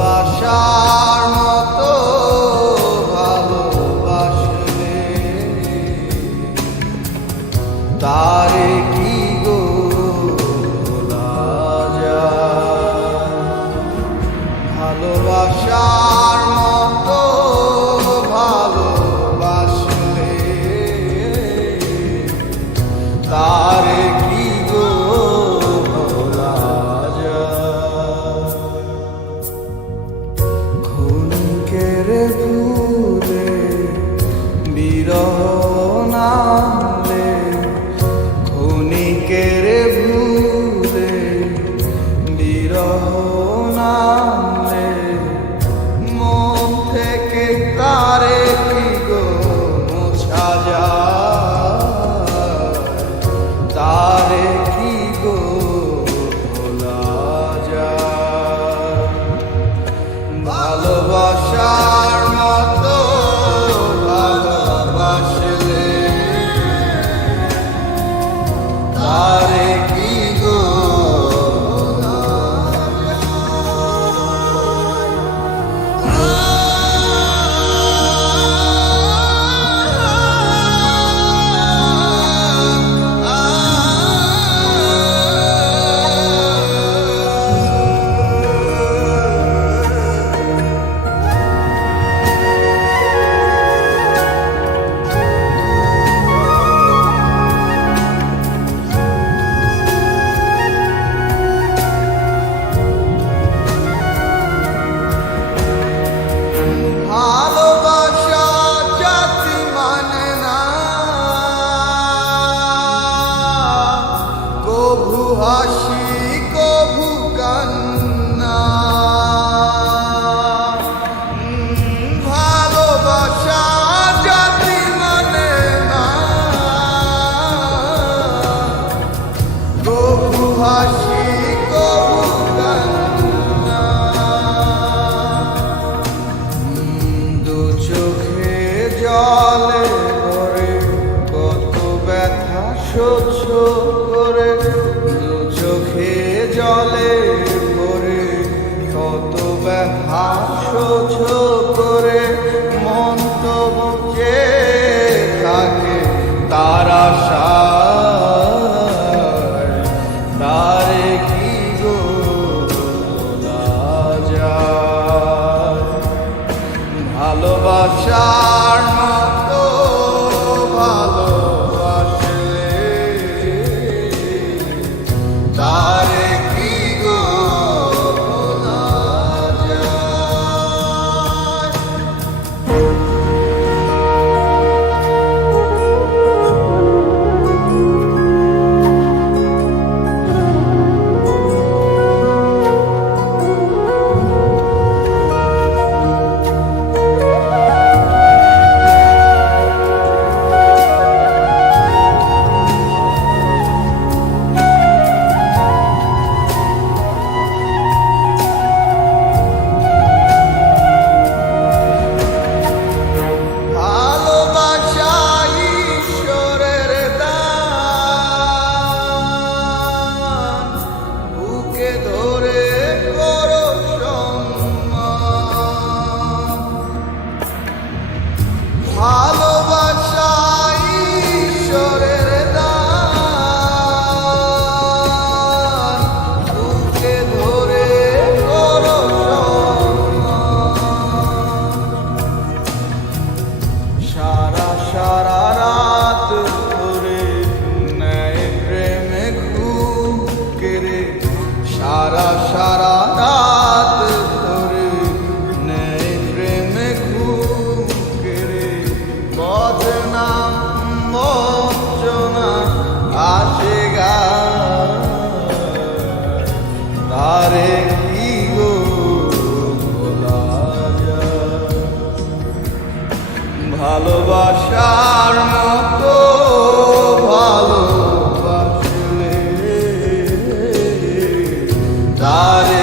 ভালোবাসার মতো ভালোবাসলে তারে কি গো ভোলা যায়? ভালোবাসার মতো ভালোবাসলে তারে কি গো ভোলা যায়? ক্ষণিকের ভুলে বিরহ নামলে, ক্ষণিকের ভুলে বিরহ নামলে মন থেকে তারে কি গো মোছা যায়? তারে কি গো ভোলা যায়? ভালোবাসার মতো ভালোবাসলে তারে কি গো ভোলা ভালোবাসা জাতি মানে না, কভু হাসি কভু কান্না। ভালোবাসা জাতি মানে না, কভু হাসি কভু কান্না। দু চোখে জলে ভরে কত ব্যথা সহ্য করে, দু চোখে জলে ভরে কত ব্যথা সহ্য করে মন তো বুঝে থাকে তার আশায়। তারে কি গো ভোলা যায়? ভালোবাসার মতো ভালোবাসলে তারে কি গো ভোলা যায়? ভালোবাসা ঈশ্বরের দান, বুকে ধরে করো সম্মান। ভালোবাসা ঈশ্বরের দান, বুকে ধরে করো সম্মান। সারা রাত ধরে নেয় প্রেমে ঘুম কেড়ে, সারা রাত ধরে নেয় প্রেমে ঘুম কেড়ে। বদনাম বঞ্চনা আসে গায়, তারে কি গো ভোলা যায়? ভালোবাসার মতো ভালোবাসলে তারে